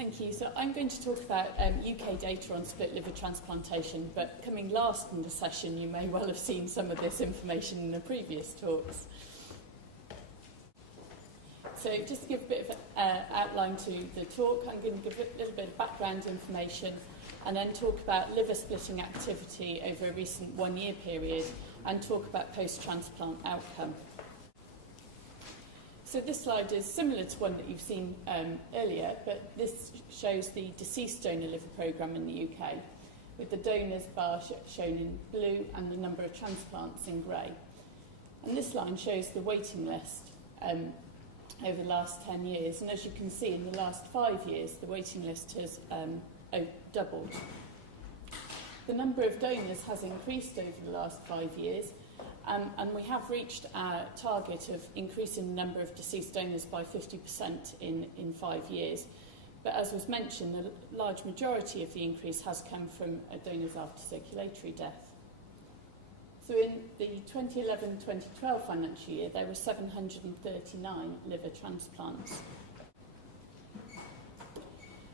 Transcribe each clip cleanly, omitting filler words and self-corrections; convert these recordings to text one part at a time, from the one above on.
Thank you. So I'm going to talk about UK data on split liver transplantation, but coming last in the session, you may well have seen some of this information in the previous talks. So just to give a bit of outline to the talk, I'm going to give a little bit of background information and then talk about liver splitting activity over a recent one-year period and talk about post-transplant outcome. So this slide is similar to one that you've seen earlier, but this shows the deceased donor liver programme in the UK, with the donors bar shown in blue and the number of transplants in grey. And this line shows the waiting list over the last 10 years. And as you can see, in the last 5 years, the waiting list has doubled. The number of donors has increased over the last 5 years, and we have reached our target of increasing the number of deceased donors by 50% in 5 years. But as was mentioned, the large majority of the increase has come from donors after circulatory death. So in the 2011-2012 financial year, there were 739 liver transplants.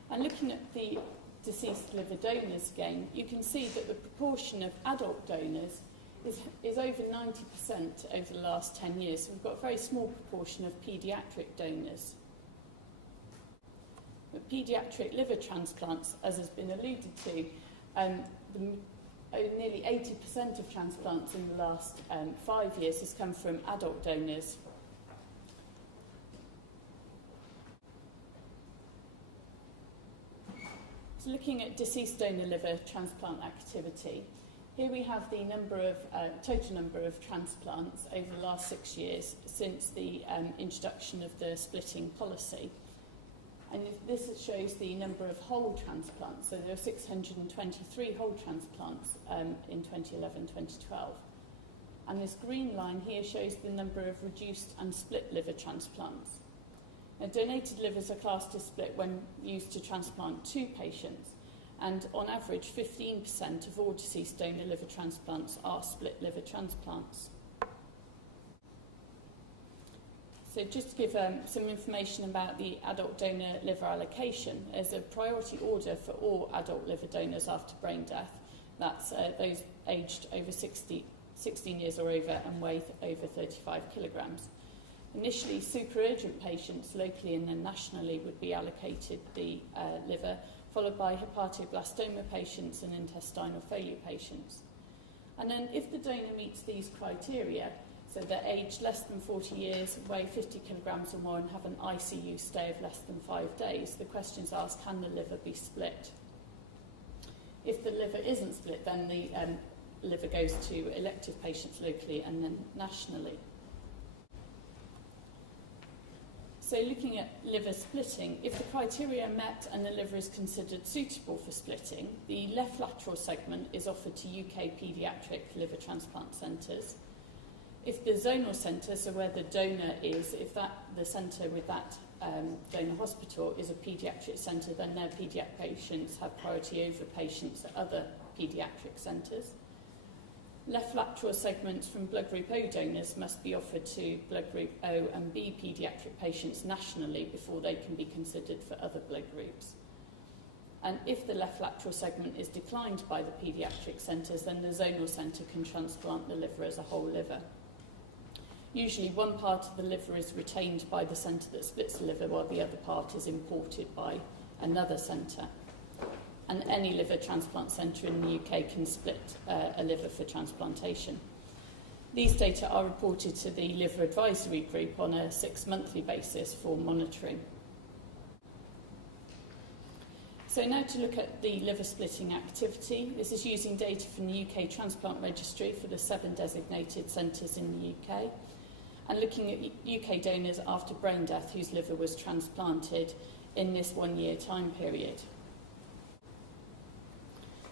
And looking at the deceased liver donors again, you can see that the proportion of adult donors is over 90% over the last 10 years. So we've got a very small proportion of paediatric donors. But paediatric liver transplants, as has been alluded to, nearly 80% of transplants in the last 5 years has come from adult donors. So looking at deceased donor liver transplant activity, here we have the total number of transplants over the last 6 years since the introduction of the splitting policy. And this shows the number of whole transplants. So there are 623 whole transplants in 2011-2012. And this green line here shows the number of reduced and split liver transplants. Now, donated livers are classed as split when used to transplant 2 patients. And on average, 15% of all deceased donor liver transplants are split liver transplants. So just to give some information about the adult donor liver allocation, there's a priority order for all adult liver donors after brain death. That's those aged over 16 years or over and weigh over 35 kilograms. Initially, super urgent patients locally and then nationally would be allocated the liver, followed by hepatoblastoma patients and intestinal failure patients. And then if the donor meets these criteria, so they're aged less than 40 years, weigh 50 kilograms or more and have an ICU stay of less than 5 days, the question is asked, can the liver be split? If the liver isn't split, then the liver goes to elective patients locally and then nationally. So looking at liver splitting, if the criteria are met and the liver is considered suitable for splitting, the left lateral segment is offered to UK paediatric liver transplant centres. If the zonal centre, so where the donor is, if the centre with that donor hospital is a paediatric centre, then their paediatric patients have priority over patients at other paediatric centres. Left lateral segments from blood group O donors must be offered to blood group O and B paediatric patients nationally before they can be considered for other blood groups. And if the left lateral segment is declined by the paediatric centres, then the zonal centre can transplant the liver as a whole liver. Usually one part of the liver is retained by the centre that splits the liver, while the other part is imported by another centre. And any liver transplant centre in the UK can split a liver for transplantation. These data are reported to the Liver Advisory Group on a 6-monthly basis for monitoring. So now to look at the liver splitting activity. This is using data from the UK Transplant Registry for the 7 designated centres in the UK, and looking at UK donors after brain death whose liver was transplanted in this 1-year time period.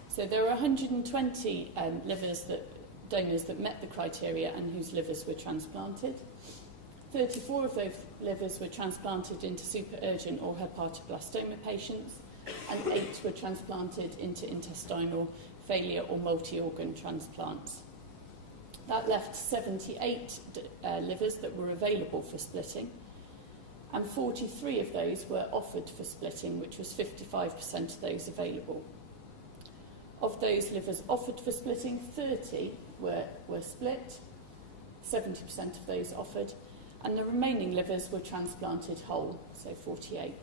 So there are 120 donors that met the criteria and whose livers were transplanted. 34 of those livers were transplanted into super urgent or hepatoblastoma patients, and 8 were transplanted into intestinal failure or multi-organ transplants. That left 78 livers that were available for splitting, and 43 of those were offered for splitting, which was 55% of those available. Of those livers offered for splitting, 30 were split, 70% of those offered, and the remaining livers were transplanted whole, so 48.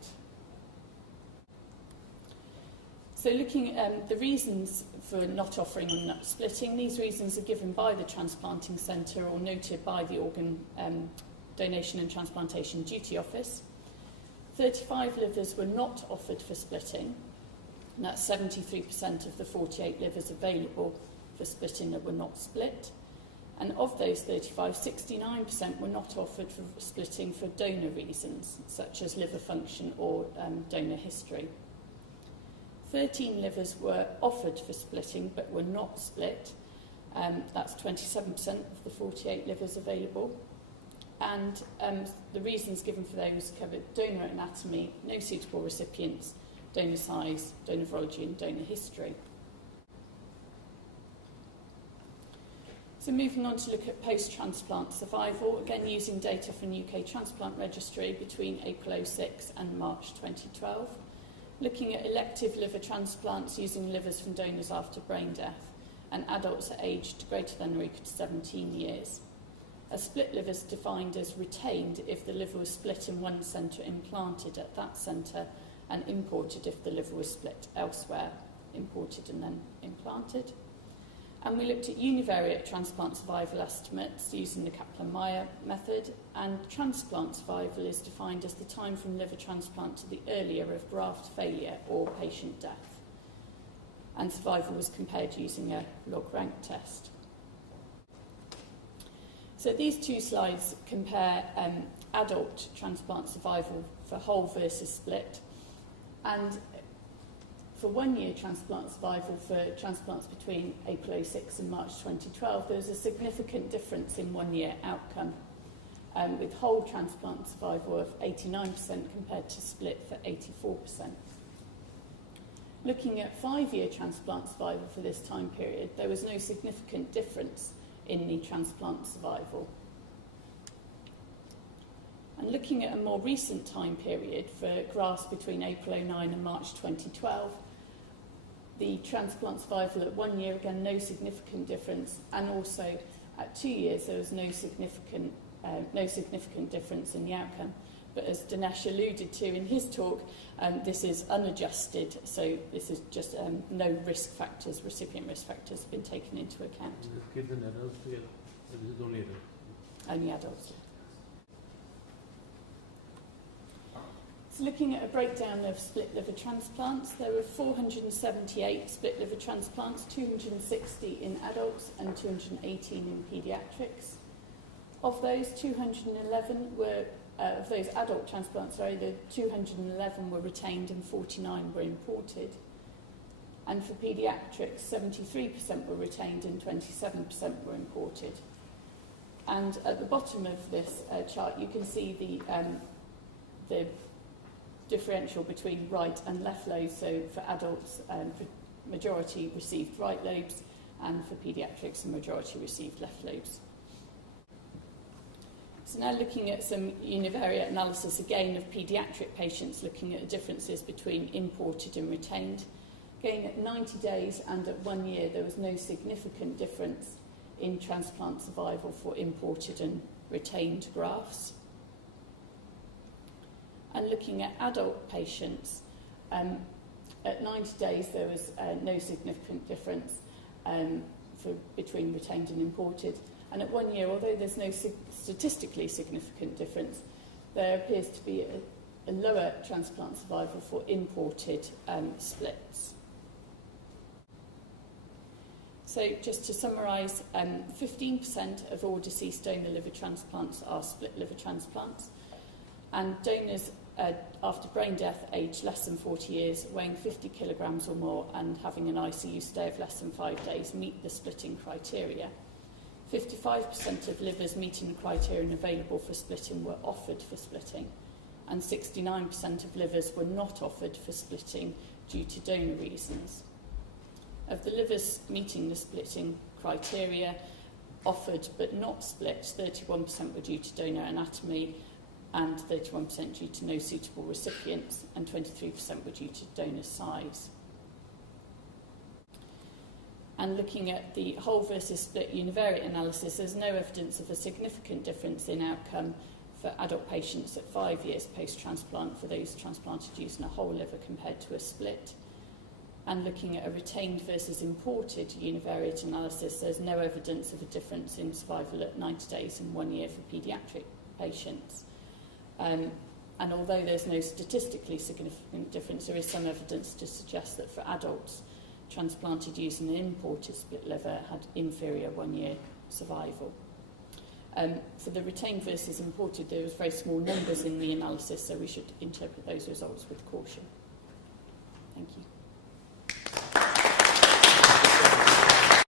So looking at the reasons for not offering or not splitting, these reasons are given by the transplanting centre or noted by the Organ Donation and Transplantation Duty Office. 35 livers were not offered for splitting, and that's 73% of the 48 livers available for splitting that were not split. And of those 35, 69% were not offered for splitting for donor reasons, such as liver function or donor history. 13 livers were offered for splitting but were not split. That's 27% of the 48 livers available. And the reasons given for those covered donor anatomy, no suitable recipients, donor size, donor virology and donor history. So moving on to look at post-transplant survival, again using data from UK Transplant Registry between April 06 and March 2012. Looking at elective liver transplants using livers from donors after brain death and adults aged greater than or equal to 17 years. A split liver is defined as retained if the liver was split in one centre, implanted at that centre, and imported if the liver was split elsewhere, imported and then implanted. And we looked at univariate transplant survival estimates using the Kaplan-Meier method, and transplant survival is defined as the time from liver transplant to the earlier of graft failure or patient death. And survival was compared using a log rank test. So these two slides compare adult transplant survival for whole versus split. And for 1 year transplant survival for transplants between April 06 and March 2012, there was a significant difference in 1 year outcome, with whole transplant survival of 89% compared to split for 84%. Looking at 5 year transplant survival for this time period, there was no significant difference in the transplant survival. And looking at a more recent time period for grafts between April 09 and March 2012, the transplant survival at 1 year, again, no significant difference, and also at 2 years there was no significant difference in the outcome. But as Dinesh alluded to in his talk, this is unadjusted, so this is just no risk factors, recipient risk factors have been taken into account. Kids and adults together? So this is only adults? Only adults, yeah. So looking at a breakdown of split liver transplants, there were 478 split liver transplants, 260 in adults and 218 in paediatrics. Of those, 211 were, of those adult transplants, the 211 were retained and 49 were imported. And for paediatrics, 73% were retained and 27% were imported. And at the bottom of this chart, you can see the differential between right and left lobes. So for adults, majority received right lobes, and for paediatrics, the majority received left lobes. So now looking at some univariate analysis again of paediatric patients, looking at the differences between imported and retained. Again, at 90 days and at 1 year, there was no significant difference in transplant survival for imported and retained grafts. And looking at adult patients, at 90 days there was no significant difference between retained and imported. And at 1 year, although there's no statistically significant difference, there appears to be a lower transplant survival for imported splits. So just to summarise, 15% of all deceased donor liver transplants are split liver transplants, and donors after brain death aged less than 40 years, weighing 50 kilograms or more and having an ICU stay of less than 5 days meet the splitting criteria. 55% of livers meeting the criterion available for splitting were offered for splitting, and 69% of livers were not offered for splitting due to donor reasons. Of the livers meeting the splitting criteria, offered but not split, 31% were due to donor anatomy, and 31% due to no suitable recipients, and 23% were due to donor size. And looking at the whole versus split univariate analysis, there's no evidence of a significant difference in outcome for adult patients at 5 years post-transplant for those transplanted using a whole liver compared to a split. And looking at a retained versus imported univariate analysis, there's no evidence of a difference in survival at 90 days and 1 year for paediatric patients. And although there's no statistically significant difference, there is some evidence to suggest that for adults transplanted using an imported split liver had inferior 1 year survival. For the retained versus imported, there was very small numbers in the analysis, so we should interpret those results with caution. Thank you.